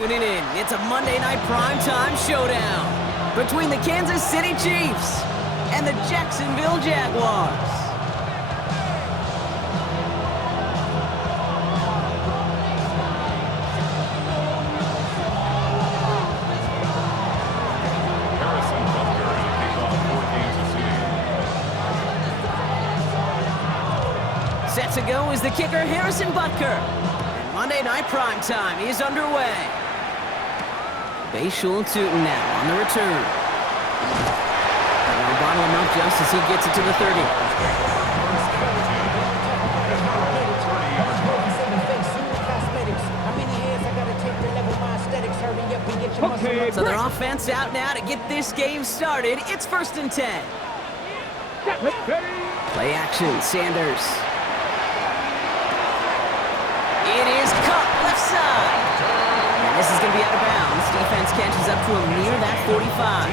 Tuning in, it's a Monday night primetime showdown between the Kansas City Chiefs and the Jacksonville Jaguars. Set to go is the kicker, Harrison Butker. And Monday night primetime is underway. Bayshul and Tootin now on the return. They'll bottle him up just as he gets it to the 30. So their offense out now to get this game started. It's 1st and 10. Play action, Sanders. It is cut left side. And this is going to be out of bounds. Defense catches up to him near that 45.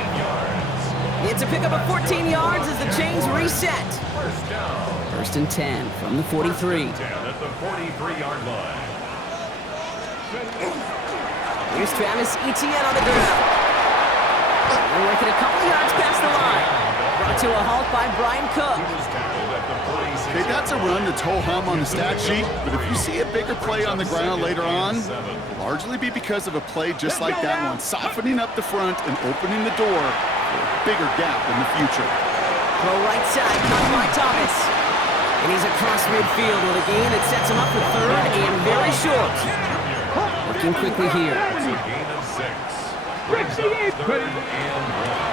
It's a pickup of 14 yards as the chains reset. 1st and 10 from the 43. At the 43-yard line. Here's Travis Etienne on the ground. They're working a couple yards past the line. Brought to a halt by Brian Cook. Okay, that's a run that's ho-hum on the stat sheet, but if you see a bigger play on the ground later on, it'll largely be because of a play just like that one, softening up the front and opening the door for a bigger gap in the future. Throw right side, caught by Thomas. And he's across midfield with a gain that sets him up for 3rd and very short. Working quickly here.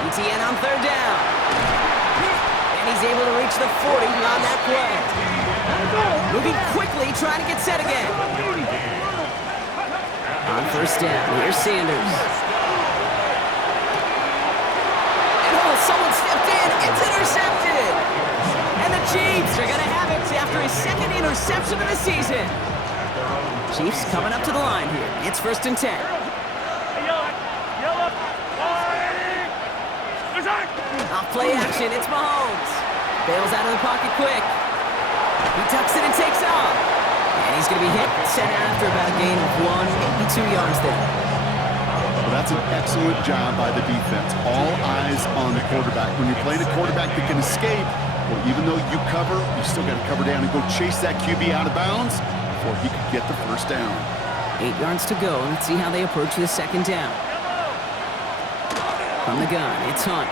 Etienne on 3rd down. And he's able to reach the 40 on that play. Moving quickly, trying to get set again. On 1st down, here's Sanders. And someone stepped in. It's intercepted. And the Chiefs are going to have it after his 2nd interception of the season. Chiefs coming up to the line here. It's 1st and 10. Off play action, it's Mahomes. Bails out of the pocket quick. He tucks it and takes off. And he's going to be hit, sent after about a gain of 182 yards there. Well, that's an excellent job by the defense. All eyes on the quarterback. When you're playing a quarterback that can escape, well, even though you cover, you still got to cover down and go chase that QB out of bounds before he could get the 1st down. 8 yards to go. Let's see how they approach the 2nd down. From the gun, it's Hunt.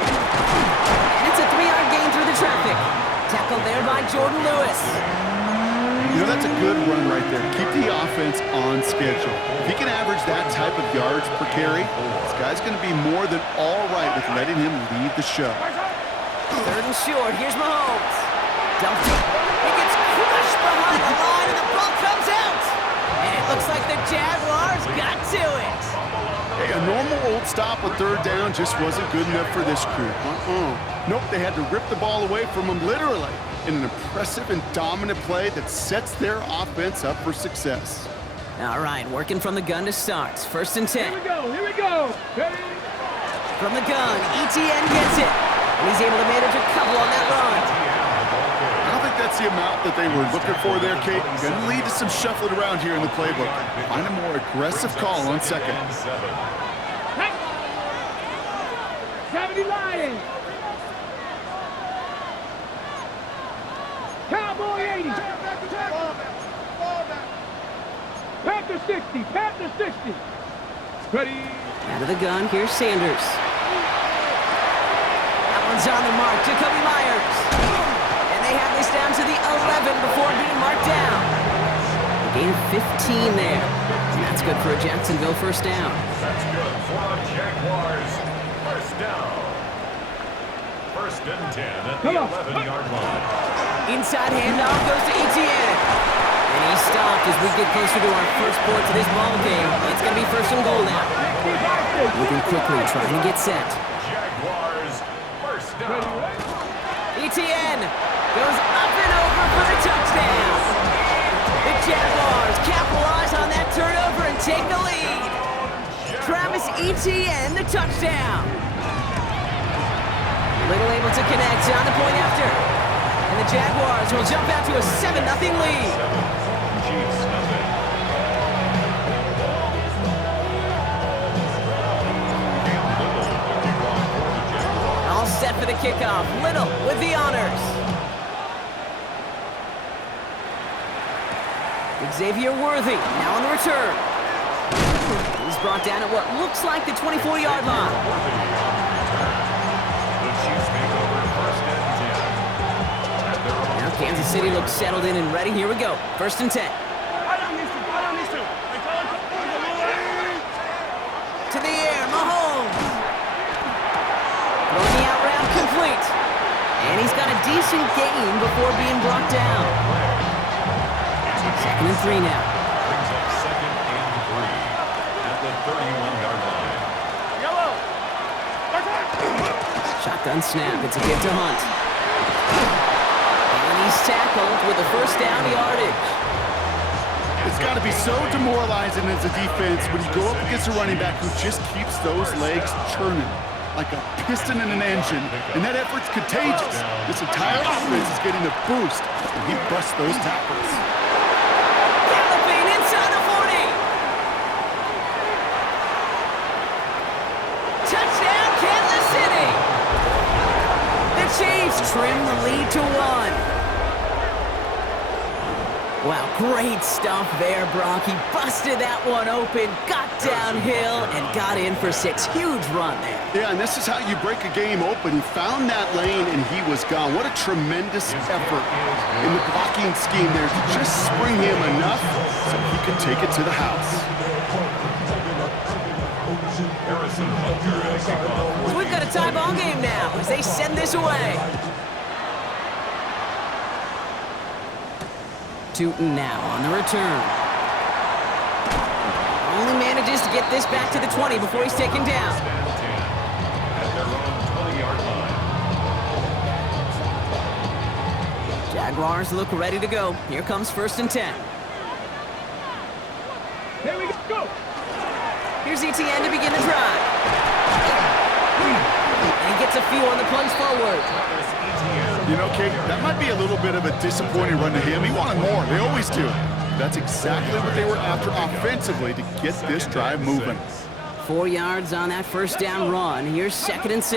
And it's a 3-yard gain through the traffic. Tackled there by Jordan Lewis. You know, that's a good run right there. Keep the offense on schedule. If he can average that type of yards per carry, this guy's going to be more than all right with letting him lead the show. 3rd and short. Here's Mahomes. Dumped it. He gets crushed behind the line, and the ball comes out. And it looks like the Jaguars got to it. Hey, a normal old stop with 3rd down just wasn't good enough for this crew. Nope, they had to rip the ball away from him literally in an impressive and dominant play that sets their offense up for success. All right, working from the gun to start. 1st and 10. Here we go. Ready? From the gun, Etienne gets it. And he's able to manage a couple on that run. I don't think that's the amount that they were looking for there, Kate. Going to lead to some shuffling around here in the playbook. Find a more aggressive call on 2nd. 70 Lions. Cowboy 80. Panther 60. Panther 60. Ready. Out of the gun, here's Sanders. That one's on the mark, Jacoby Myers. And they have this down to the 11 before being marked down. A gain of 15 there. And that's good for a Jacksonville 1st down. That's good for the Jaguars. 1st down. 1st and 10 at the 11-yard line. Inside handoff goes to Etienne. And he's stopped as we get closer to our first point to this ball game. It's going to be 1st and goal now. Moving quickly, trying to get set. Jaguars, 1st down. Etienne goes up and over for the touchdown. The Jaguars capitalize on that turnover and take the lead. Travis Etienne, the touchdown. Little able to connect on the point after. And the Jaguars will jump out to a 7-0 lead. Chiefs, nothing. kickoff. Little with the honors. Xavier Worthy now on the return. He's brought down at what looks like the 24-yard line. The Chiefs make over first and 10. Now Kansas City looks settled in and ready. Here we go. 1st and 10. To the air, Mahomes. Throwing the out route complete. And he's got a decent gain before being brought down. 2nd and 3 now. Brings up 2nd and 3 at the 31-yard line. Shotgun snap. It's a give to Hunt. And he's tackled with a 1st down yardage. It's got to be so demoralizing as a defense when you go up against a running back who just keeps those legs churning like a piston in an engine, and that effort's contagious. This entire offense is getting a boost, and he busts those tackles. Galloping inside the 40. Touchdown, Kansas City. The Chiefs trim the lead to 1. Wow, great stuff there, Brock. He busted that one open, got downhill, and got in for 6. Huge run there. Yeah, and this is how you break a game open. He found that lane, and he was gone. What a tremendous effort in the blocking scheme there to just spring him enough so he could take it to the house. So we've got a tie ball game now as they send this away. Tootin now on the return. Only manages to get this back to the 20 before he's taken down. At their own 20-yard line. Jaguars look ready to go. Here comes 1st and 10. Here we go. Here's ETN to begin the drive. And he gets a feel on the plunge forward. You know, Kate, that might be a little bit of a disappointing run to him. He wanted more. They always do. That's exactly what they were after offensively to get this drive moving. 4 yards on that 1st down run. Here's 2nd and 6.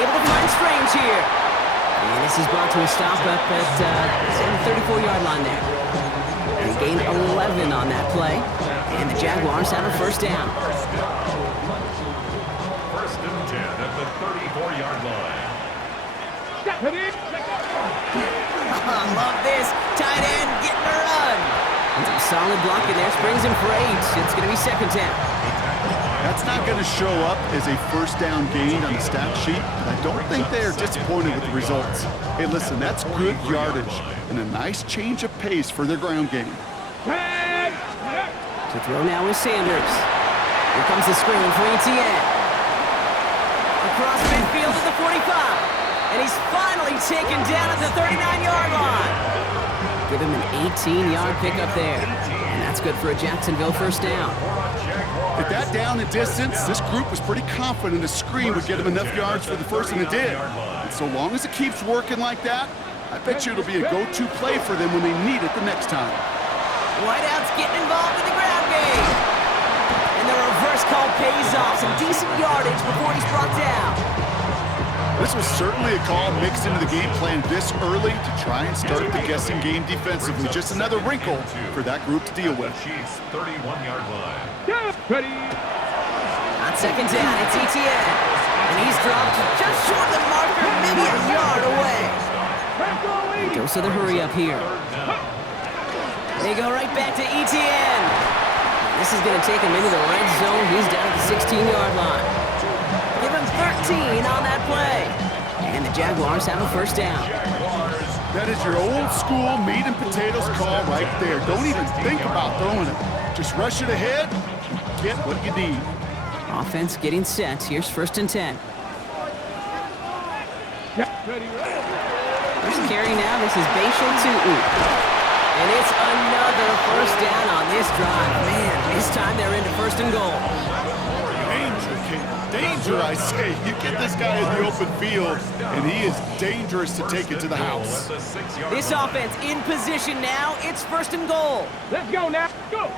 Able to find Strange here. And this is brought to a stop up at the 34-yard line there. He gained 11 on that play. And the Jaguars have a 1st down. 1st and 10 at the 34-yard line. I love this. Tight end getting a run. And some solid blocking there. Springs him for 8. It's going to be 2nd down. That's not going to show up as a 1st down gain on the stat sheet, but I don't think they are disappointed with the results. Hey, listen, that's good yardage and a nice change of pace for their ground game. To throw now is Sanders. Here comes the screen for ETN. Across midfield to the 45. And he's finally taken down at the 39-yard line. Give him an 18-yard pickup there. And that's good for a Jacksonville 1st down. At that down and distance, this group was pretty confident a screen would get them enough yards for the 1st, and it did. And so long as it keeps working like that, I bet you it'll be a go-to play for them when they need it the next time. Whiteout's getting involved in the ground game. And the reverse call pays off. Some decent yardage before he's brought down. This was certainly a call mixed into the game plan this early to try and start the guessing game defensively. Just another wrinkle for that group to deal with. Chiefs 31-yard line. Ready. On 2nd down, it's ETN. And he's dropped just short of the marker, maybe a yard away. He goes to the hurry up here. They go right back to ETN. This is going to take him into the red zone. He's down at the 16-yard line. Give him 13 on that play. And the Jaguars have a 1st down. That is your old school meat and potatoes call right there. Don't even think about throwing it. Just rush it ahead and get what you need. Offense getting set. Here's 1st and 10. First carry now. This is Bashal Tootin. And it's another 1st down on this drive. Man, this time they're into 1st and goal. Danger, King. Danger, I say. You get this guy in the open field, and he is dangerous to take it to the house. This offense in position now. It's 1st and goal. Let's go now. Go.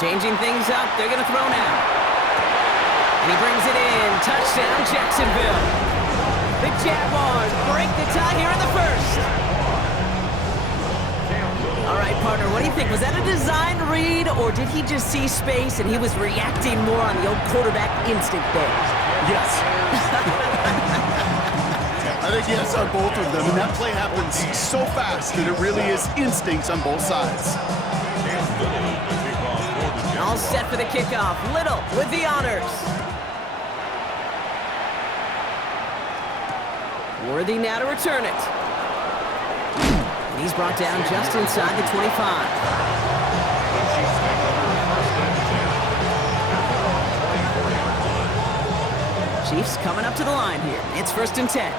Changing things up. They're going to throw now. And he brings it in. Touchdown, Jacksonville. The Jaguars break the tie here in the first. All right, partner, what do you think? Was that a design read, or did he just see space and he was reacting more on the old quarterback instinct there? Yes. I think yes on both of them, and that play happens so fast that it really is instincts on both sides. All set for the kickoff. Little with the honors. Worthy now to return it. And he's brought down just inside the 25. Chiefs coming up to the line here. It's 1st and 10.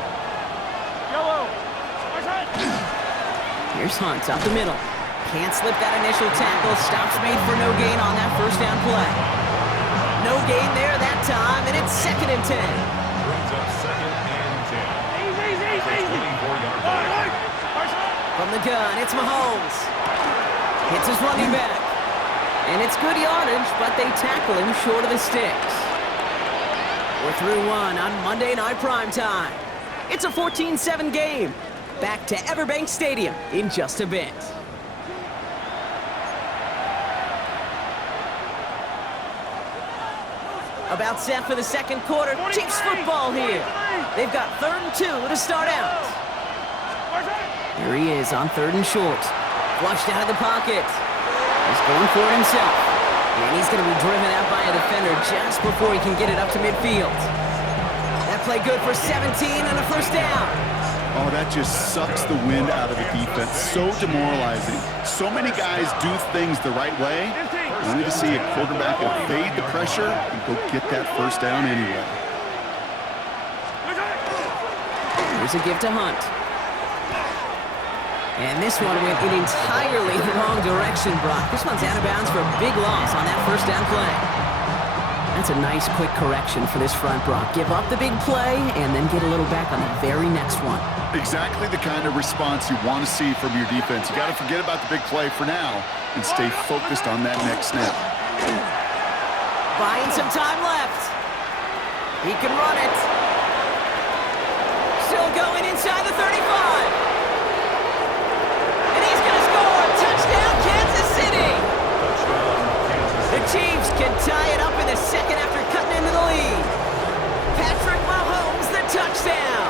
Here's Hunt up the middle. Can't slip that initial tackle. Stops made for no gain on that first down play. No gain there that time, and it's 2nd and 10. Brings up 2nd and 10. 24-yard line. From the gun, it's Mahomes. Hits his running back. And it's good yardage, but they tackle him short of the sticks. We're through one on Monday Night Primetime. It's a 14-7 game. Back to Everbank Stadium in just a bit. About set for the second quarter. Chiefs football here. They've got 3rd and 2 to start out. Here he is on 3rd and short. Flushed out of the pocket. He's going for it himself. And he's going to be driven out by a defender just before he can get it up to midfield. That play good for 17 and a first down. Oh, that just sucks the wind out of the defense. So demoralizing. So many guys do things the right way, only to see a quarterback evade the pressure and go get that first down anyway. Here's a give to Hunt. And this one went in entirely the wrong direction, Brock. This one's out of bounds for a big loss on that first down play. That's a nice, quick correction for this front, Brock. Give up the big play and then get a little back on the very next one. Exactly the kind of response you want to see from your defense. You got to forget about the big play for now and stay focused on that next snap. Buying some time left. He can run it. Still going inside the 35. And he's going to score. Touchdown, Kansas City. The Chiefs can tie it up in the second after cutting into the lead. Patrick Mahomes, the touchdown.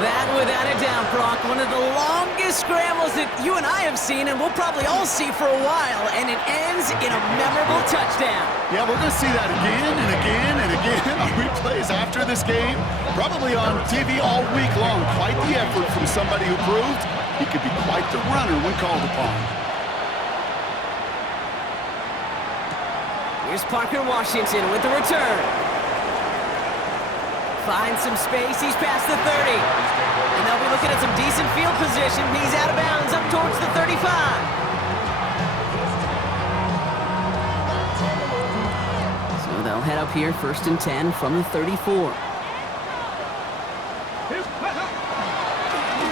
That, without a doubt, Brock, one of the longest scrambles that you and I have seen, and we'll probably all see for a while, and it ends in a memorable touchdown. Yeah, we're going to see that again and again and again on replays after this game. Probably on TV all week long. Quite the effort from somebody who proved he could be quite the runner when called upon. Here's Parker Washington with the return. Finds some space, he's past the 30. And they'll be looking at some decent field position. He's out of bounds up towards the 35. So they'll head up here, 1st and 10 from the 34.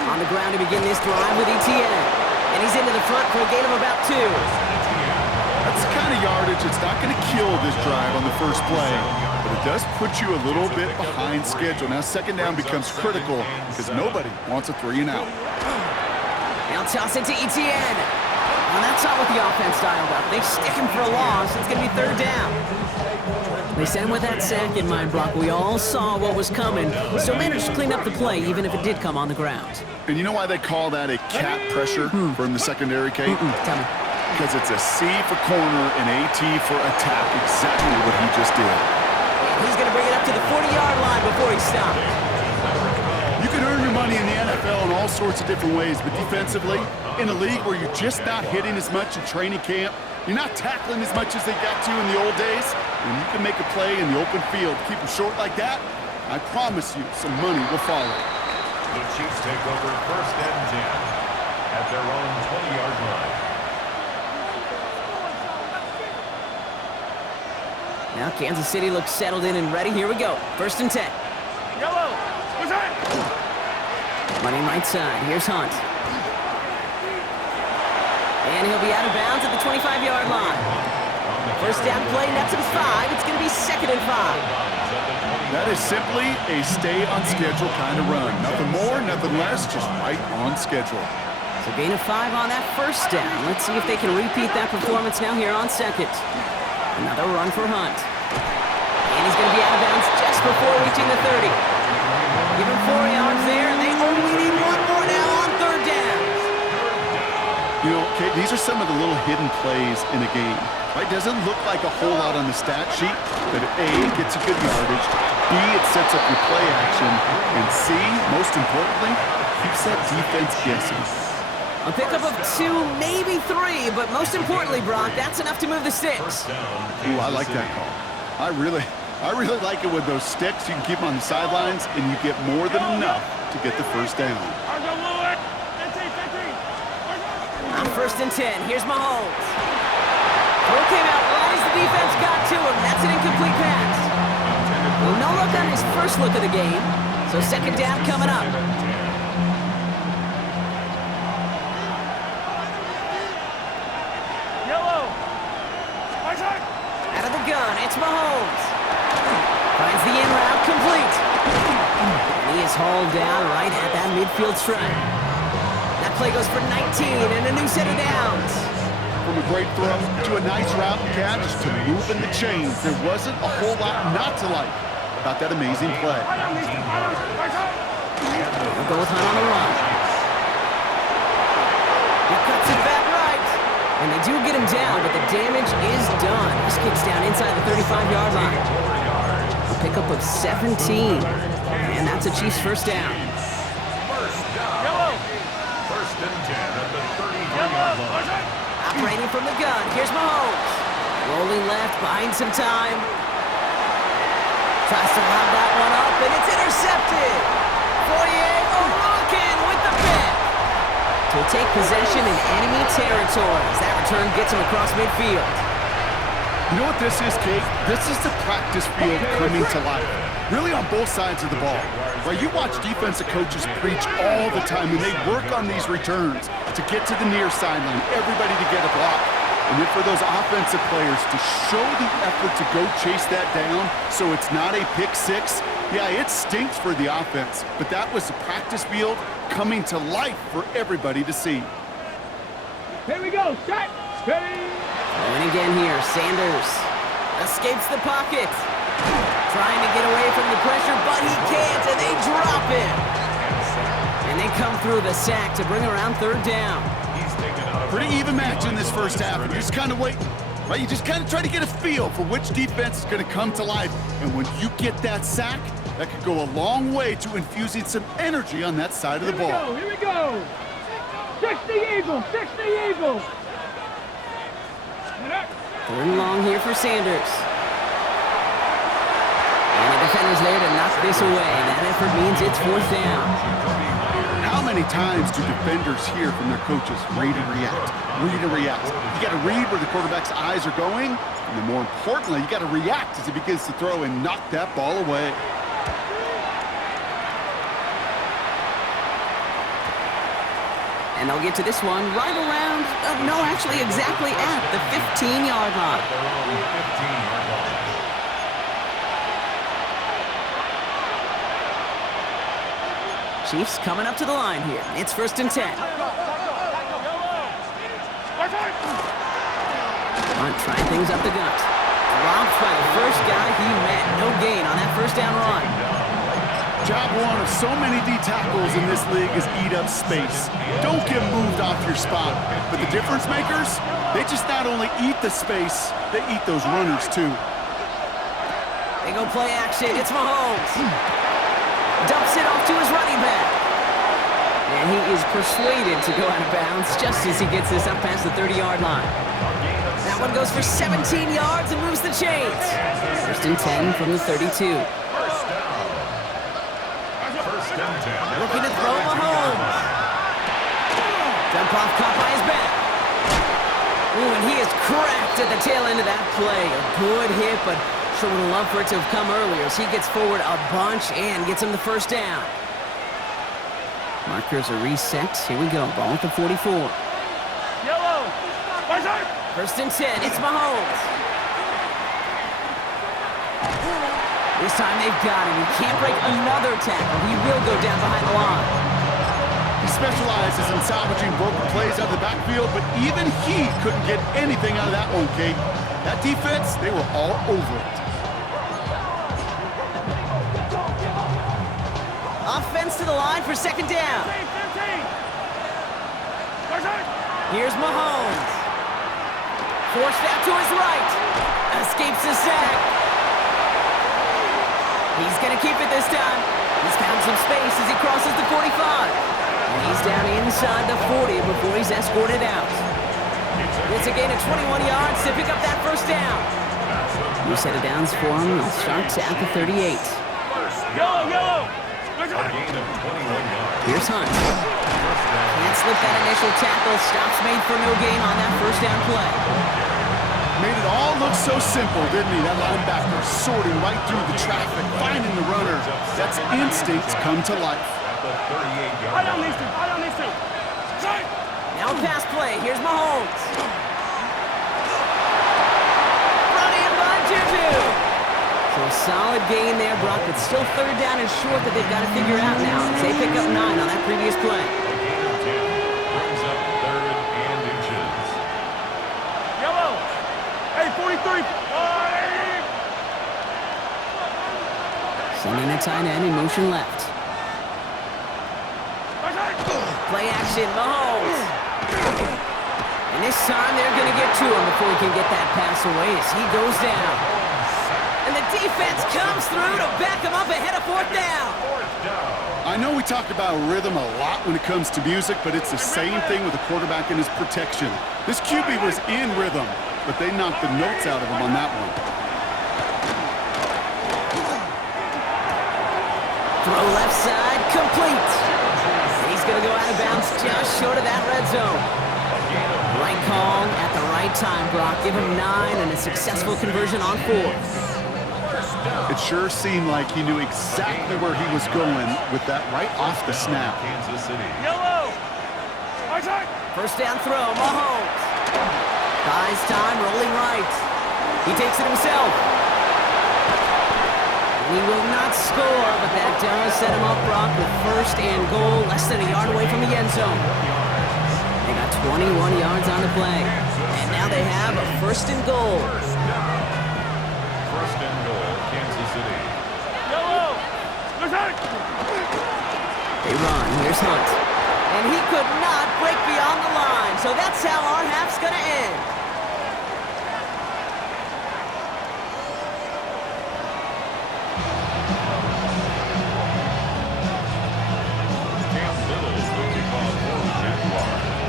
On the ground to begin this drive with Etienne. And he's into the front for a gain of about 2. That's the kind of yardage that's not going to kill this drive on the first play, but it does put you a little bit behind schedule. Now second down becomes critical because nobody wants a 3 and out. Now toss it to Etienne. Well, that's not what the offense dialed up. They stick him for a loss. It's going to be 3rd down. They sent him with that sack in mind, Brock. We all saw what was coming, so managed to clean up the play even if it did come on the ground. And you know why they call that a cat pressure from the secondary, Kate? Tell me. Because it's a C for corner and AT for attack, exactly what he just did. He's going to bring it up to the 40-yard line before he stops. You can earn your money in the NFL in all sorts of different ways, but defensively, in a league where you're just not hitting as much in training camp, you're not tackling as much as they got to in the old days, when you can make a play in the open field, keep them short like that, I promise you some money will follow. The Chiefs take over 1st and 10 at their own 20-yard line. Now Kansas City looks settled in and ready. Here we go. 1st and 10. Yellow. What's that? Running right side. Here's Hunt. And he'll be out of bounds at the 25-yard line. First down play, nets him 5. It's going to be 2nd and 5. That is simply a stay on schedule kind of run. Nothing more, nothing less, just right on schedule. So gain of 5 on that first down. Let's see if they can repeat that performance now here on 2nd. Another run for Hunt. And he's going to be out of bounds just before reaching the 30. Give him 4 yards there, and they only need 1 more now on 3rd down. You know, Kate, these are some of the little hidden plays in a game. Right? Doesn't look like a whole lot on the stat sheet, but A, it gets you good yardage, B, it sets up your play action, and C, most importantly, keeps that defense guessing. A pickup of 2, maybe 3, but most importantly, Brock, that's enough to move the sticks. Ooh, I like that call. I really like it with those sticks. You can keep them on the sidelines, and you get more than enough to get the first down. On 1st and 10, here's Mahomes. Throw came out right as the defense got to him. That's an incomplete pass. Well, no look on his first look of the game, so 2nd down coming up. Out of the gun, it's Mahomes. Finds the in route complete. And he is hauled down right at that midfield stripe. That play goes for 19 and a new set of downs. From a great throw to a nice route catch to moving the chains, there wasn't a whole lot not to like about that amazing play. They'll go with Hunt on the run. He cuts it back right. And they do get him down, but the damage is done. This kicks down inside the 35-yard line. A pickup of 17. And that's a Chiefs first down. First and 10 at the 33-yard line. Operating from the gun, here's Mahomes. Rolling left, buying some time. Tries to lob that one up, and it's intercepted. Foye Oluokun with the pick. To take possession in enemy territory as that return gets him across midfield. You know what this is, Kate? This is the practice field coming to life. Really on both sides of the ball. Right? You watch defensive coaches preach all the time, and they work on these returns to get to the near sideline, everybody to get a block. And then for those offensive players to show the effort to go chase that down so it's not a pick six, yeah, it stinks for the offense. But that was the practice field coming to life for everybody to see. Here we go, set, ready. And again here, Sanders escapes the pocket. Trying to get away from the pressure, but he can't, and they drop him. And they come through the sack to bring around 3rd down. Pretty even match in this first half. You're just kind of waiting, right? You just kind of try to get a feel for which defense is going to come to life. And when you get that sack, that could go a long way to infusing some energy on that side of the ball. Here we go. 60 Eagles, 60 Eagles. 3rd and long here for Sanders. And the defender's there to knock this away. That effort means it's 4th down. How many times do defenders hear from their coaches, read and react, read and react? You got to read where the quarterback's eyes are going, and then more importantly, you got to react as he begins to throw and knock that ball away. And they'll get to this one right around, no, actually exactly at the 15-yard line. Chiefs coming up to the line here. It's 1st and 10. Hunt trying things up the gut. Dropped by the first guy he met. No gain on that 1st down run. Job one of so many D tackles in this league is eat up space. Don't get moved off your spot. But the difference makers, they just not only eat the space, they eat those runners too. They go play action. It's Mahomes. Dumps it off to his running back. And he is persuaded to go out of bounds just as he gets this up past the 30-yard line. That one goes for 17 yards and moves the chains. 1st and 10 from the 32. Looking to throw Mahomes. Dump off, caught by his back. Ooh, and he is cracked at the tail end of that play. A good hit, but sure would have loved for it to have come earlier as he gets forward a bunch and gets him the 1st down. Markers are reset. Here we go. Ball at the 44. Yellow. 1st and 10. It's Mahomes. This time they've got him. He can't break another tackle. He will go down behind the line. He specializes in salvaging broken plays out of the backfield, but even he couldn't get anything out of that one, Kate. That defense, they were all over it. Offense to the line for second down. Here's Mahomes. Forced out to his right. Escapes the sack. He's going to keep it this time. He's found some space as he crosses the 45. And he's down inside the 40 before he's escorted out. It's a gain of 21 yards to pick up that first down. New set of downs for him. It starts at the 38. Yellow! Here's Hunt. Can't slip that initial tackle. Stops made for no gain on that first down play. Made it all look so simple, didn't he? That linebacker sorting right through the traffic, finding the runner. That's instinct come to life. I don't need to. Now a pass play. Here's Mahomes. Brought in by Juju. So a solid gain there, Brock, but still third down and short that they've got to figure out now as they pick up 9 on that previous play. Brings up 3rd and inches. Yellow! Hey, 43! Sending a tight end in motion left. Play action, Mahomes. And this time they're going to get to him before he can get that pass away as he goes down. And the defense comes through to back him up ahead of 4th down. I know we talk about rhythm a lot when it comes to music, but it's the same thing with a quarterback and his protection. This QB was in rhythm, but they knocked the notes out of him on that one. Throw left side, complete. He's going to go out of bounds just short of that red zone. Right call at the right time, Brock. Give him 9 and a successful conversion on 4th. It sure seemed like he knew exactly where he was going with that right off the snap. Kansas City. Yellow! First down throw, Mahomes. Buys time, rolling right. He takes it himself. He will not score, but that does set him up, Brock, with first and goal, less than a yard away from the end zone. They got 21 yards on the play. And now they have a first and goal. First and goal, Kansas City. Yellow! They run. Here's Hunt. And he could not break beyond the line, so that's how our half's going to end.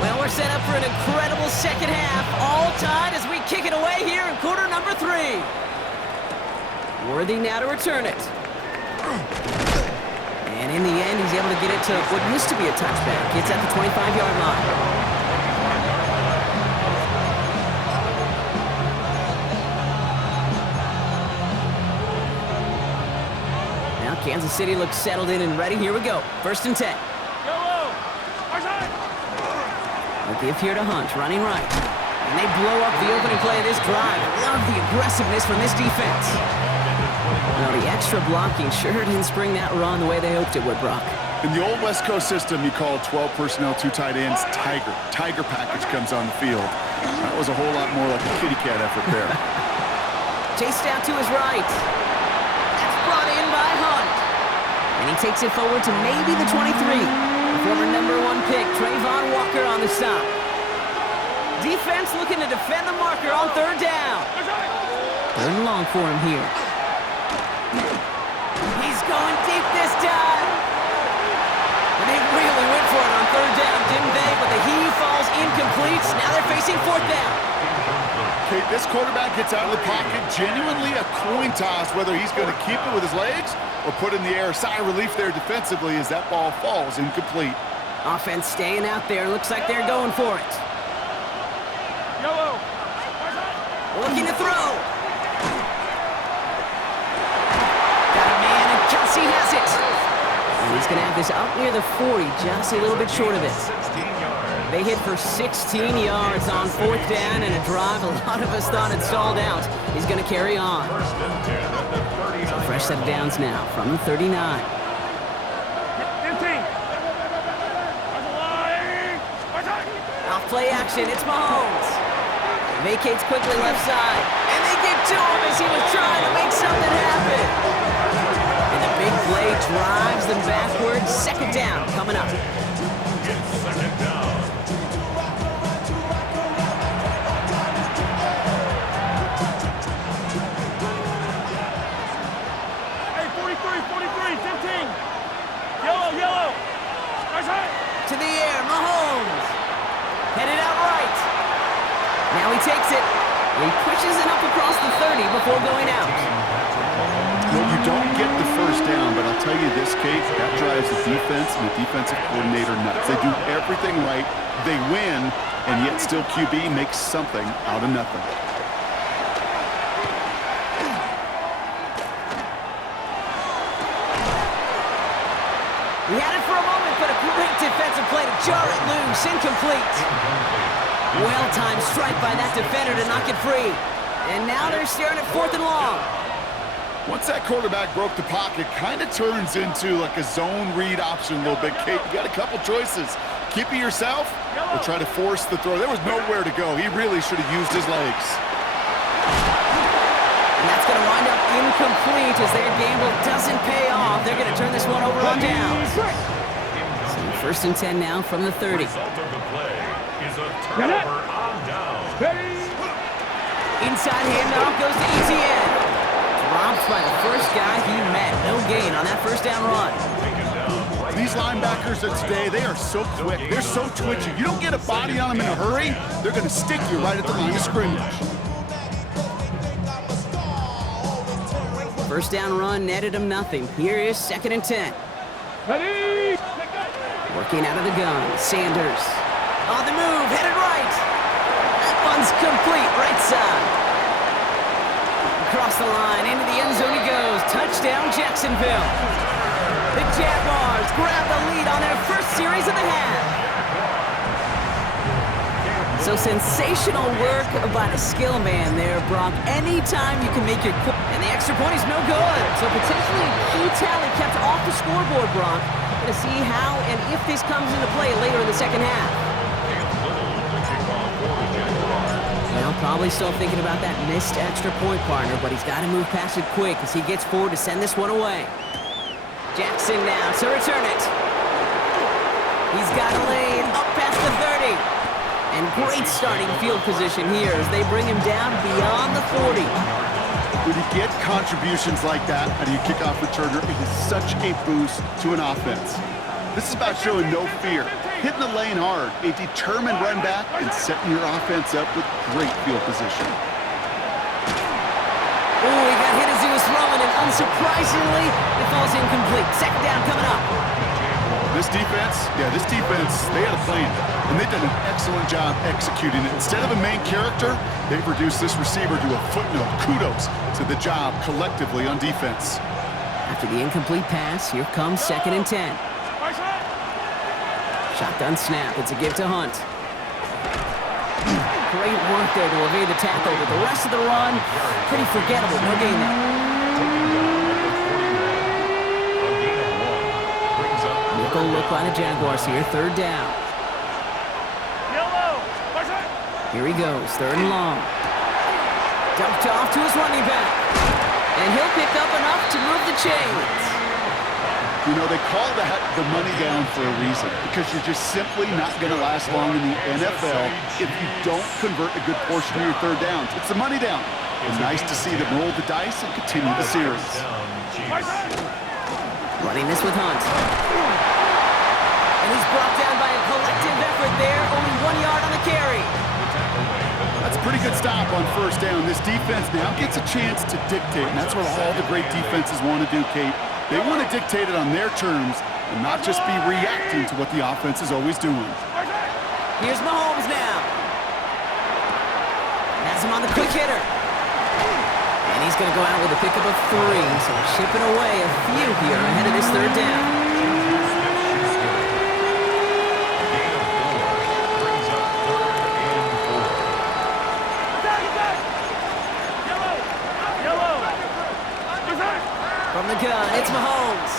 Well, we're set up for an incredible second half, all tied as we kick it away here in quarter number 3. Worthy now to return it. And in the end, he's able to get it to what used to be a touchback. It's at the 25-yard line. Now Kansas City looks settled in and ready. Here we go. First and 10. They'll give here to Hunt, running right. And they blow up the opening play of this drive. Love the aggressiveness from this defense. Well, the extra blocking sure didn't spring that run the way they hoped it would, Brock. In the old West Coast system, you call 12 personnel, 2 tight ends, Tiger. Tiger package comes on the field. That was a whole lot more like a kitty cat effort there. Chased out to his right. That's brought in by Hunt. And he takes it forward to maybe the 23. The former #1 pick, Trayvon Walker on the stop. Defense looking to defend the marker on 3rd down. 3rd and long for him here. He's going deep this time. And they really went for it on 3rd down, didn't they? But the heave falls incomplete. Now they're facing 4th down. Kate, this quarterback gets out of the pocket, genuinely a coin toss whether he's going to keep it with his legs or put in the air. Sigh of relief there defensively as that ball falls incomplete. Offense staying out there. Looks like they're going for it. Yellow! Looking to throw. Got a man, and Kelsey has it. And he's going to have this up near the 40, just a little bit short of it. They hit for 16 yards on 4th down and a drive a lot of us thought had stalled out. He's going to carry on. First and 10 at the 39. So fresh set of downs now from the 39. 15. Off play action, it's Mahomes. Vacates quickly left side. And they give to him as he was trying to make something happen. And the big play drives them backwards. 2nd down coming up. It's 2nd down. Hey, 43, 15. Yellow. To the air, Mahomes. Headed out right. Now he takes it. He pushes it up across the 30 before going out. Well, you don't get the first down, but I'll tell you this, Kate, that drives the defense and the defensive coordinator nuts. They do everything right, they win, and yet still QB makes something out of nothing. He had it for a moment, but a great defensive play to jar it loose. Incomplete. Well-timed strike by that defender to knock it free. And now they're staring at 4th and long. Once that quarterback broke the pocket, kind of turns into like a zone read option a little bit, Kate. You got a couple choices. Keep it yourself or try to force the throw. There was nowhere to go. He really should have used his legs. And that's going to wind up incomplete as their gamble doesn't pay off. They're going to turn this one over on downs. So 1st and 10 now from the 30. Result of the play is a turnover on downs. Inside handoff goes to ETN. Dropped by the first guy he met. No gain on that 1st down run. These linebackers of today, they are so quick. They're so twitchy. You don't get a body on them in a hurry, they're going to stick you right at the line of scrimmage. 1st down run netted him nothing. Here is 2nd and 10. Ready? Working out of the gun. Sanders. On the move, headed right. That one's complete, right side. Across the line, into the end zone he goes. Touchdown, Jacksonville. The Jaguars grab the lead on their first series of the half. So sensational work by the skill man there, Brock. Anytime you can make your... And the extra point is no good. So potentially key tally kept off the scoreboard, Brock. Going to see how and if this comes into play later in the 2nd half. Well, probably still thinking about that missed extra point, partner, but he's got to move past it quick as he gets forward to send this one away. Jackson now to return it. He's got a lane up past the 30. And great starting field position here as they bring him down beyond the 40. When you get contributions like that out of your kickoff returner, it is such a boost to an offense. This is about showing no fear, hitting the lane hard, a determined run back, and setting your offense up with great field position. Oh, he got hit as he was throwing, and unsurprisingly, it falls incomplete. 2nd down coming up. This defense, they had a plan, and they've done an excellent job executing it. Instead of a main character, they've reduced this receiver to a footnote. Kudos to the job collectively on defense. After the incomplete pass, here comes 2nd and 10. Shotgun snap, it's a give to Hunt. Great work there to evade the tackle, but the rest of the run, pretty forgettable. No gain there. Nickel look by the Jaguars here, 3rd down. Here he goes, 3rd and long. Dumped off to his running back. And he'll pick up enough to move the chains. You know, they call that the money down for a reason, because you're just simply not going to last long in the NFL if you don't convert a good portion of your 3rd downs. It's the money down. It's nice to see them roll the dice and continue the series. Running this with Hunt. And he's brought down by a collective effort there, only 1 yard on the carry. That's a pretty good stop on 1st down. This defense now gets a chance to dictate, and that's what all the great defenses want to do, Kate. They want to dictate it on their terms and not just be reacting to what the offense is always doing. Here's Mahomes now. Has him on the quick hitter. And he's going to go out with a pickup of 3, so chipping away a few here ahead of this 3rd down. It's Mahomes.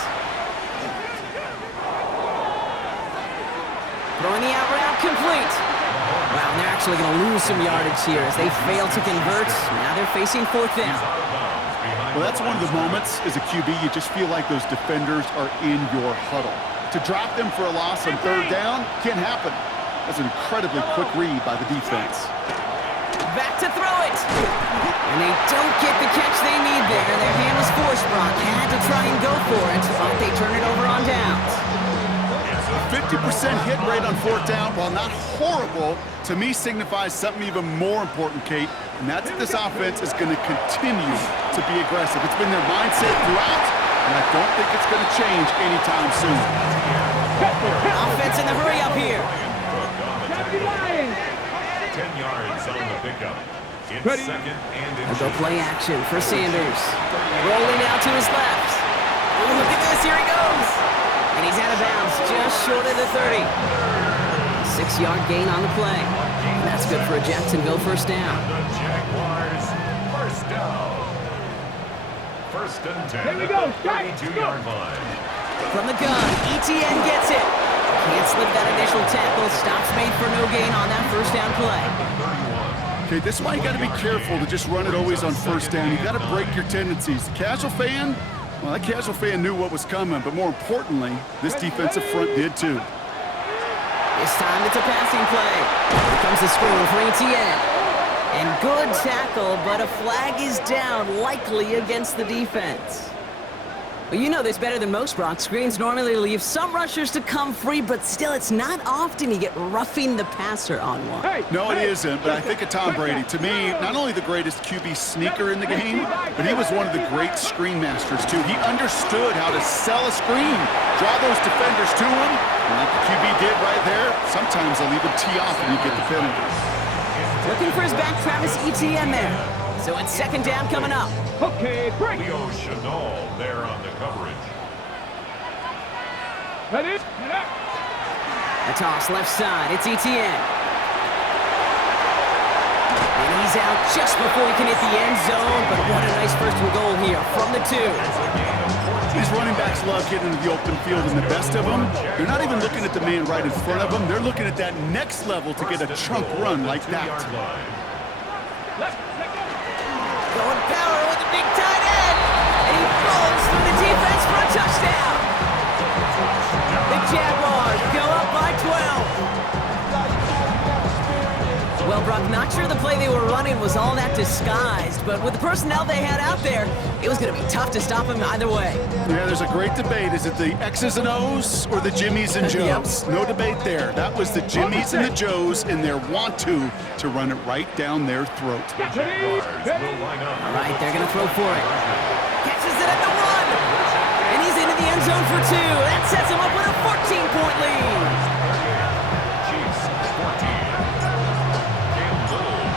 Throwing the out route complete. Wow, and they're actually going to lose some yardage here as they fail to convert. Now they're facing 4th down. Well, that's one of the moments as a QB, you just feel like those defenders are in your huddle. To drop them for a loss on 3rd down can't happen. That's an incredibly quick read by the defense. Back to throw it. And they don't get the catch they need there. Their hand was forced. Brock had to try and go for it, but they turn it over on downs. 50% hit rate on 4th down, while not horrible, to me signifies something even more important, Kate, and that's that this offense is going to continue to be aggressive. It's been their mindset throughout, and I don't think it's going to change anytime soon. Offense in the hurry up here. 10 yards on the pickup. It's 2nd and They'll go play action for Sanders. Rolling out to his left. Oh, look at this. Here he goes. And he's out of bounds, just short of the 30. 6-yard gain on the play. And that's good for a Jacksonville 1st down. the Jaguars. 1st down. 1st and 10. Here we go. 32-yard line. From the gun, ETN gets it. Can't slip that initial tackle. Stops made for no gain on that 1st down play. Okay, this is why you got to be careful to just run it always on 1st down. You got to break your tendencies. The casual fan, well, that casual fan knew what was coming, but more importantly, this defensive front did too. This time it's a passing play. Here comes the screen for ETN. And good tackle, but a flag is down, likely against the defense. Well, you know this better than most, Brock. Screens normally leave some rushers to come free, but still, it's not often you get roughing the passer on one. No, it isn't, but I think of Tom Brady. To me, not only the greatest QB sneaker in the game, but he was one of the great screen masters, too. He understood how to sell a screen, draw those defenders to him, and like the QB did right there, sometimes they'll even tee off and you get the penalty. Looking for his back, Travis Etienne there. So it's 2nd down coming up. Okay, break. Leo Chenal there on the coverage. Ready? A toss left side. It's Etienne. And he's out just before he can hit the end zone, but what a nice 1st and goal here from the 2. These running backs love getting into the open field, and the best of them, they're not even looking at the man right in front of them. They're looking at that next level to get a chunk run like that. Going power with the big tight end. And he rolls through the defense for a touchdown. The Jaguars go up by 12. Well, Brock, not sure the play they were running was all that disguised, but with the personnel they had out there, it was going to be tough to stop him either way. Yeah, there's a great debate. Is it the X's and O's or the Jimmies and Joes? Yep. No debate there. That was the Jimmies and the Joes in their want-to run it right down their throat. All right, they're going to throw for it. Catches it at the 1. And he's into the end zone for 2. That sets him up with a 14-point lead.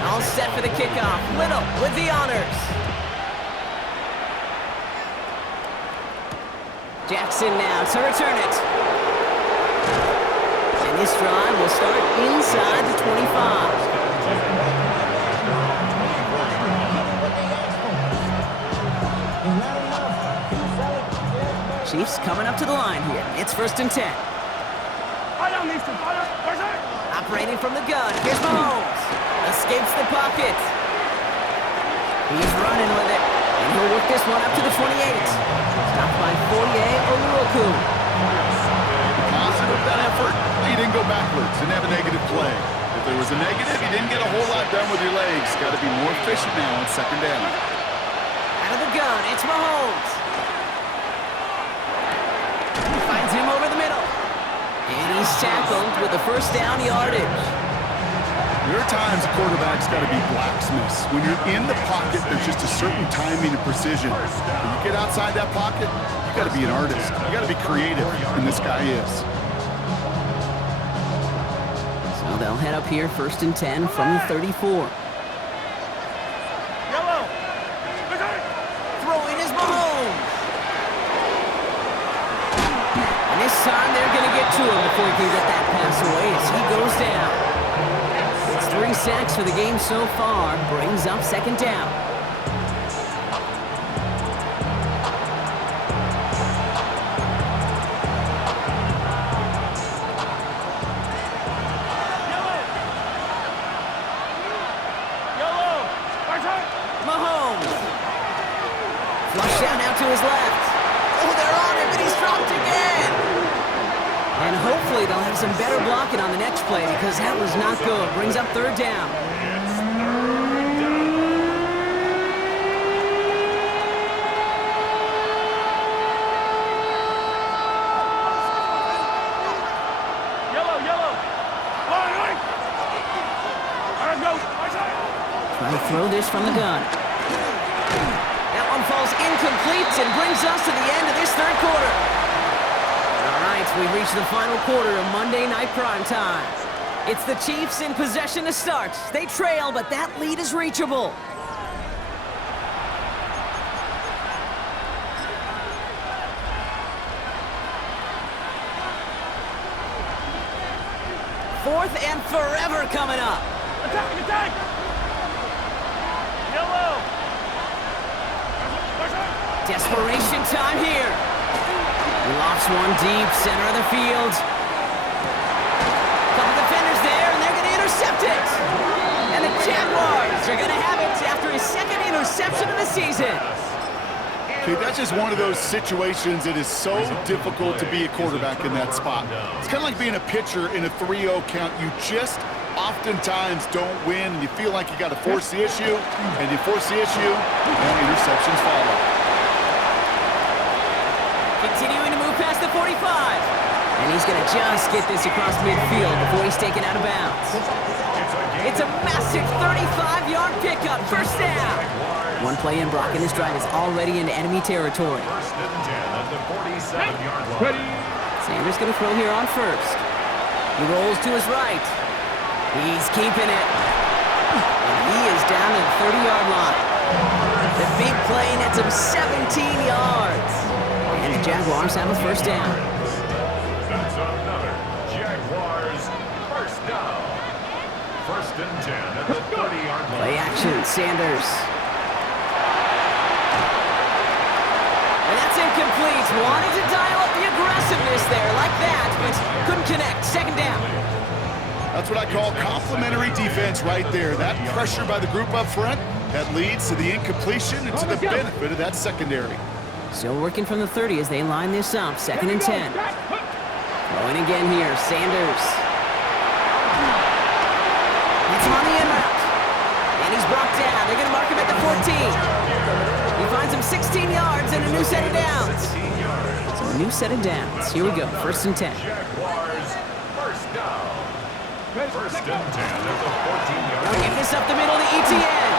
All set for the kickoff. Little with the honors. Jackson now to return it. And this drive will start inside the 25. Chiefs coming up to the line here. It's 1st and 10. Operating from the gun. Here's Mahomes. Escapes the pocket. He's running with it. And he'll work this one up to the 28. Stopped by Foye Oluoku. Positive that effort. He didn't go backwards. Didn't have a negative play. If there was a negative, you didn't get a whole lot done with your legs. Got to be more efficient now on 2nd down. Out of the gun, it's Mahomes. Finds him over the middle. And he's tackled with the 1st down yardage. There are times a quarterback's got to be blacksmiths. When you're in the pocket, there's just a certain timing and precision. When you get outside that pocket, you got to be an artist. You got to be creative, and this guy is. So they'll head up here, 1st and 10 from the 34. Throwing is Mahomes. And this time they're going to get to him before he can get that pass away as he goes down. 3 sacks for the game so far, brings up 2nd down. Flush out now to his left. Oh, they're on him, and he's dropped again. And hopefully they'll have some better blocking on the next play because that was not good. Brings up third down. Trying to throw this from the gun. That one falls incomplete and brings us to the end of this third quarter. All right, we've reached the final quarter of Monday Night Primetime. It's the Chiefs in possession to start. They trail, but that lead is reachable. Fourth and forever coming up. Attack, attack! Yellow! Desperation time here. Lofts one deep, center of the field. Couple defenders there, and they're going to intercept it. And the Jaguars are going to have it after his second interception of the season. Okay, that's just one of those situations that is so difficult to be a quarterback in that spot. It's kind of like being a pitcher in a 3-0 count. You just oftentimes don't win, and you feel like you got to force the issue, and you force the issue, and interceptions follow. Continuing to move past the 45. And he's going to just get this across midfield before he's taken out of bounds. It's a massive 35-yard pickup, first down. One play in, Brock, and this drive is already into enemy territory. First and 10 at the 47-yard line. Sanders going to throw here on first. He rolls to his right. He's keeping it. And he is down to the 30-yard line. The big play nets him 17 yards. And the Jaguars have a first down. That's another Jaguars first down. First and 10 at the 30-yard line. Play action, Sanders. And that's incomplete. Wanted to dial up the aggressiveness there like that, but couldn't connect. Second down. That's what I call complimentary defense right there. That pressure by the group up front, that leads to the incompletion and to the benefit of that secondary. Still working from the 30 as they line this up. Second and 10. Throwing again here, Sanders. It's him on the in route. And he's brought down. They're going to mark him at the 14. He finds him 16 yards and a new set of downs. So a new set of downs. Here we go, first and 10. Jaguars first down. First and 10 at the 14-yard They'll line. give this up the middle to ETN.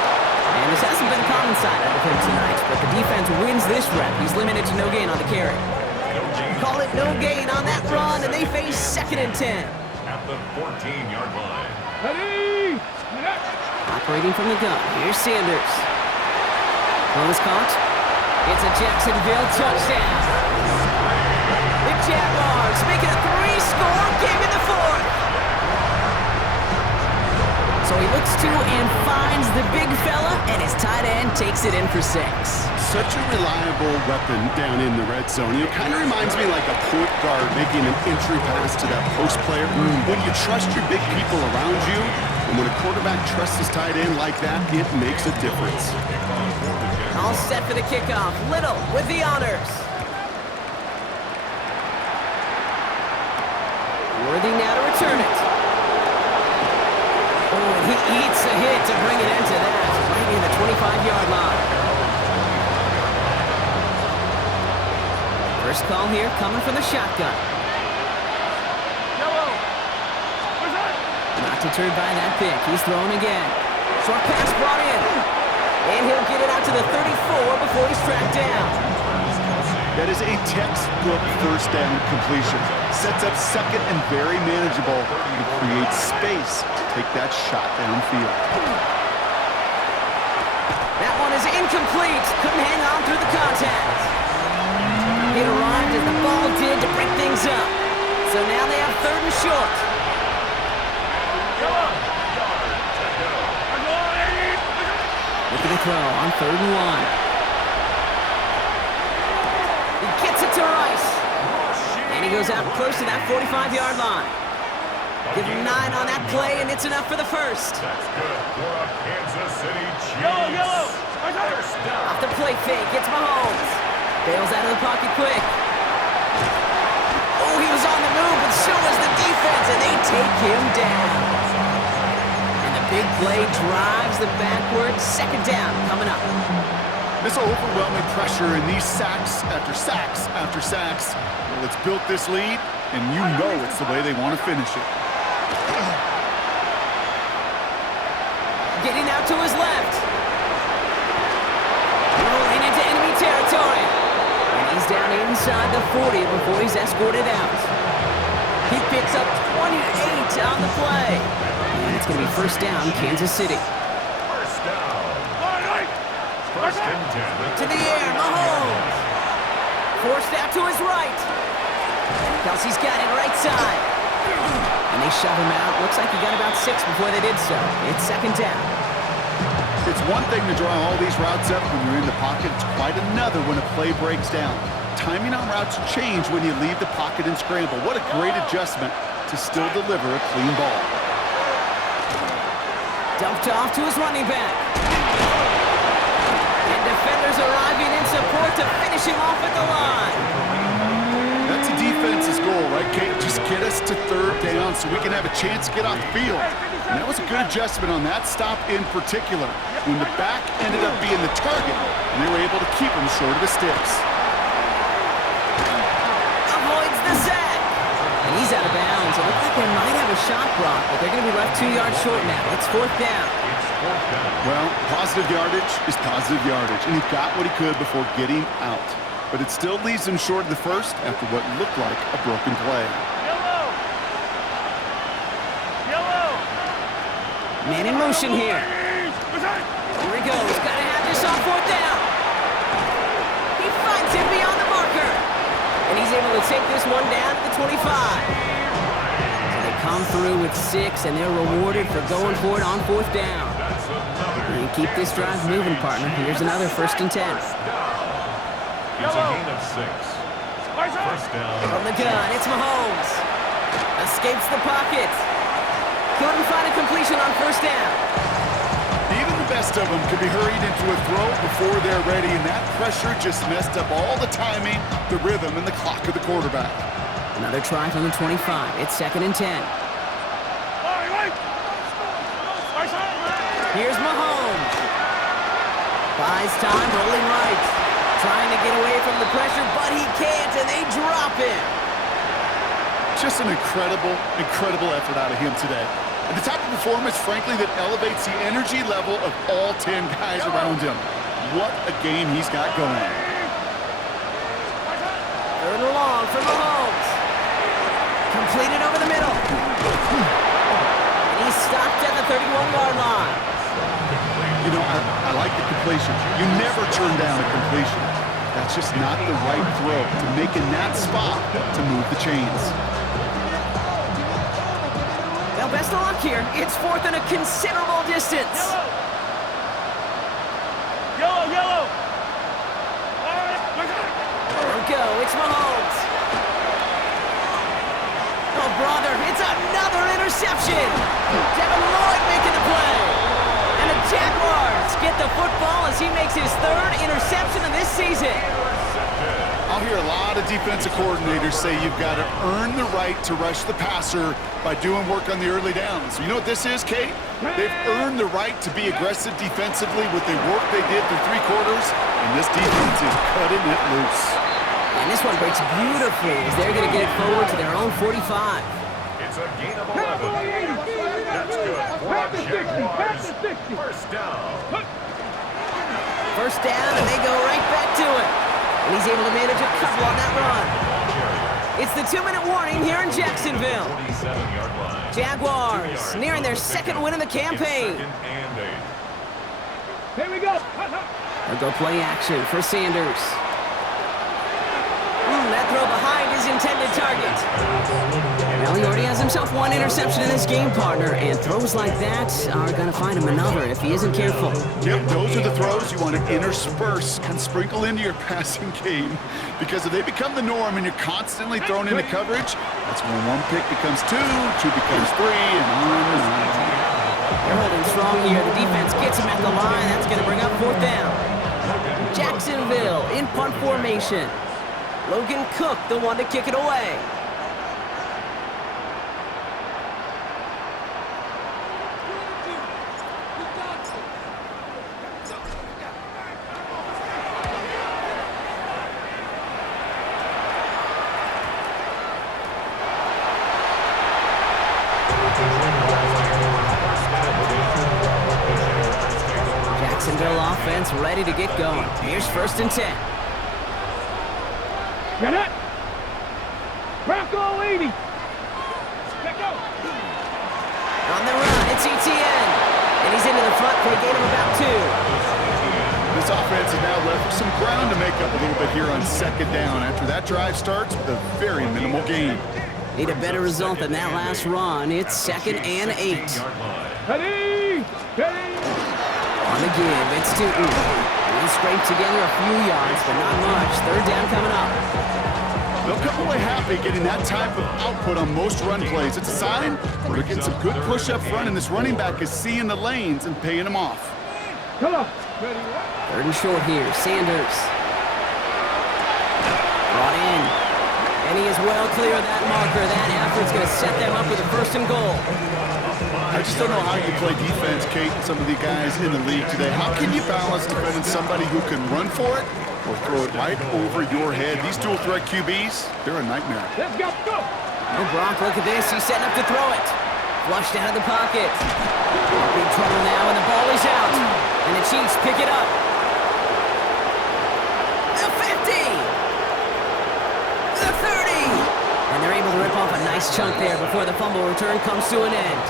And this hasn't been a common side out of him tonight, but the defense wins this rep. He's limited to no gain on the carry. Call it no gain on that run, and they face second and 10. At the 14-yard line. Ready! Operating from the gun, here's Sanders. Close caught. It's a Jacksonville touchdown. The Jaguars make it a 3-score game in the fourth. So he looks to and finds the big fella, and his tight end takes it in for 6. Such a reliable weapon down in the red zone. It kind of reminds me like a point guard making an entry pass to that post player. When you trust your big people around you, and when a quarterback trusts his tight end like that, it makes a difference. All set for the kickoff. Little with the honors. Worthy now to return it. Oh, and he eats a hit to bring it into that. Right near the 25-yard line. First call here coming from the shotgun. Yellow! Where's that? Not deterred by that pick. He's throwing again. Short pass brought in. And he'll get it out to the 34 before he's tracked down. That is a textbook first down completion. Sets up second and very manageable and creates space to take that shot downfield. That one is incomplete. Couldn't hang on through the contact. It arrived as the ball did to break things up. So now they have third and short. Look at the throw on third and 1. He gets it to Rice. And he goes out close to that 45-yard line. Give him 9 on that play, and it's enough for the first. That's good for a Kansas City Chiefs. Yellow! Off the play fake, it's Mahomes. Bails out of the pocket quick. Oh, he was on the move, but so was the defense, and they take him down. And the big play drives them backwards. Second down coming up. This overwhelming pressure and these sacks after sacks after sacks. Well, it's built this lead, and you know it's the way they want to finish it. Getting out to his left. Rolling into enemy territory. And he's down inside the 40 before he's escorted out. He picks up 28 on the play. And it's going to be first down, Kansas City. First down. First and 10. To the air, Mahomes. Forced out to his right. Kelsey's got it right side. And they shove him out. Looks like he got about 6 before they did so. It's second down. It's one thing to draw all these routes up when you're in the pocket. It's quite another when a play breaks down. Timing on routes change when you leave the pocket and scramble. What a great adjustment to still deliver a clean ball. Dumped off to his running back. And defenders arriving in support to finish him off at the line. That's a defense's goal, right, Kate? Just get us to third down so we can have a chance to get off the field. And that was a good adjustment on that stop in particular, when the back ended up being the target, and they were able to keep him short of the sticks. Avoids the sack. And he's out of bounds. It looks like they might have a shot block, but they're going to be left 2 yards short now. It's fourth down. Well, positive yardage is positive yardage, and he got what he could before getting out. But it still leaves him short of the first after what looked like a broken play. Man in motion here. Here he goes. Got to have this on fourth down. He finds him beyond the marker. And he's able to take this one down to the 25. So they come through with 6, and they're rewarded for going for it on fourth down. And keep this drive moving, partner. Here's another first and 10. It's a gain of 6. First down. From the gun, it's Mahomes. Escapes the pocket. Couldn't find a completion on first down. Even the best of them could be hurried into a throw before they're ready, and that pressure just messed up all the timing, the rhythm, and the clock of the quarterback. Another try from the 25. It's second and 10. Here's Mahomes. Buys time, rolling right. Trying to get away from the pressure, but he can't, and they drop him. Just an incredible, incredible effort out of him today. And the type of performance, frankly, that elevates the energy level of all 10 guys around him. What a game he's got going. Third and long for Mahomes. Completed over the middle. And he's stopped at the 31-yard line. You know, I like the completion. You never turn down a completion. That's just not the right throw to make in that spot to move the chains. Well, best of luck here. It's fourth and a considerable distance. Yellow. There we go. It's Mahomes. Oh, brother, it's another interception. Devin Lloyd making the play. And the Jaguars get the football as he makes his third interception of this season. I'll hear a lot of defensive coordinators say you've got to earn the right to rush the passer by doing work on the early downs. You know what this is, Kate? They've earned the right to be aggressive defensively with the work they did through 3 quarters, and this defense is cutting it loose. And this one breaks beautifully as they're going to get it forward to their own 45. It's a gain of 11. That's good for the Jaguars. First down. First down, and they go right back to it. And he's able to manage a couple on that run. It's the 2-minute warning here in Jacksonville. 47-yard line. Jaguars nearing their second win of the campaign. Second and 8. Here we go. They'll go play action for Sanders. That throw behind his intended target. Well, he already has himself 1 interception in this game, partner, and throws like that are going to find him another if he isn't careful. Yep, those are the throws you want to intersperse and sprinkle into your passing game, because if they become the norm and you're constantly thrown into coverage, that's when 1 pick becomes 2, 2 becomes 3, and on and on. They're holding strong here. The defense gets him at the line. That's going to bring up 4th down. Jacksonville in punt formation. Logan Cook, the one to kick it away. Jacksonville offense ready to get going. Here's 1st and 10. Get it. Bronco 80. Let go. On the run, it's ETN. And he's into the front for a gain of about 2. This offense has now left some ground to make up a little bit here on 2nd down after that drive starts with a very minimal gain. Need a better result than that last run. It's 2nd and 8. Ready. Ready. On the give, it's Tootin. He'll scrape together a few yards, but not much. 3rd down coming up. They'll come away happy getting that type of output on most run plays. It's a sign they're getting some good push up front, and this running back is seeing the lanes and paying them off. Come on. Ready. 3rd and short here. Sanders. Brought in. And he is well clear of that marker. That effort's going to set them up with a 1st and goal. I just don't know how you play defense, Kate, and some of the guys in the league today. How can you balance defending somebody who can run for it or throw it right over your head? These dual threat QBs, they're a nightmare. Let's go. Go. Oh, Brock, look at this. He's setting up to throw it. Flushed out of the pocket. Big trouble now, and the ball is out. And the Chiefs pick it up. The 50. The 30. And they're able to rip off a nice chunk there before the fumble return comes to an end.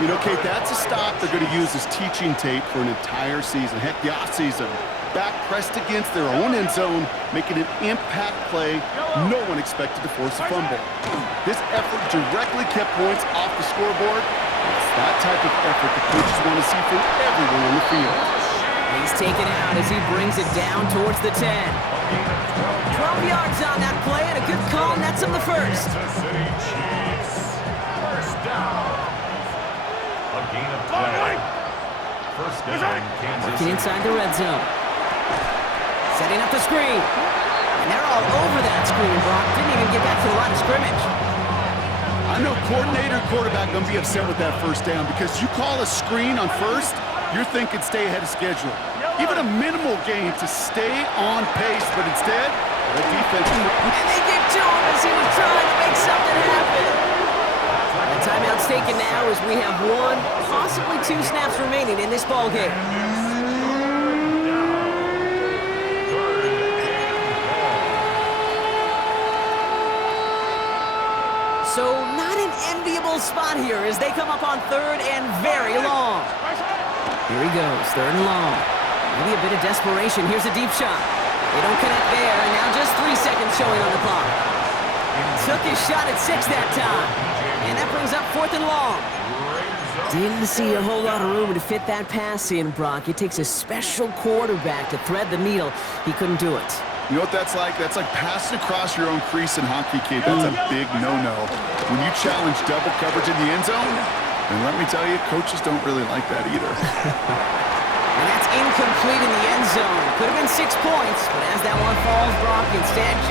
You know, Kate, that's a stop they're going to use as teaching tape for an entire season. Heck, the offseason. Back pressed against their own end zone, making an impact play no one expected to force a fumble. This effort directly kept points off the scoreboard. It's that type of effort the coaches want to see from everyone on the field. He's taken out as he brings it down towards the 10. 12 yards on that play, and a good call nets him the 1st. First down. A gain of 12. 1st down, Kansas Working City. inside the red zone. Setting up the screen. And they're all over that screen, Brock. Didn't even get back to the line of scrimmage. I know coordinator and quarterback going to be upset with that 1st down because you call a screen on 1st, you're thinking stay ahead of schedule. Even a minimal gain to stay on pace, but instead, the defense... And they get to him as he was trying to make something happen. The timeout's taken now as we have 1, possibly 2 snaps remaining in this ball game. So not an enviable spot here as they come up on 3rd and very long. Here he goes, 3rd and long. Maybe a bit of desperation. Here's a deep shot. They don't connect there, and now just 3 seconds showing on the clock. Took his shot at 6 that time. And that brings up 4th and long. Didn't see a whole lot of room to fit that pass in, Brock. It takes a special quarterback to thread the needle. He couldn't do it. You know what that's like? That's like passing across your own crease in hockey, kid. That's a big no-no. When you challenge double coverage in the end zone, and let me tell you, coaches don't really like that either. And that's incomplete in the end zone. Could have been 6 points, but as that one falls, Brock, instead just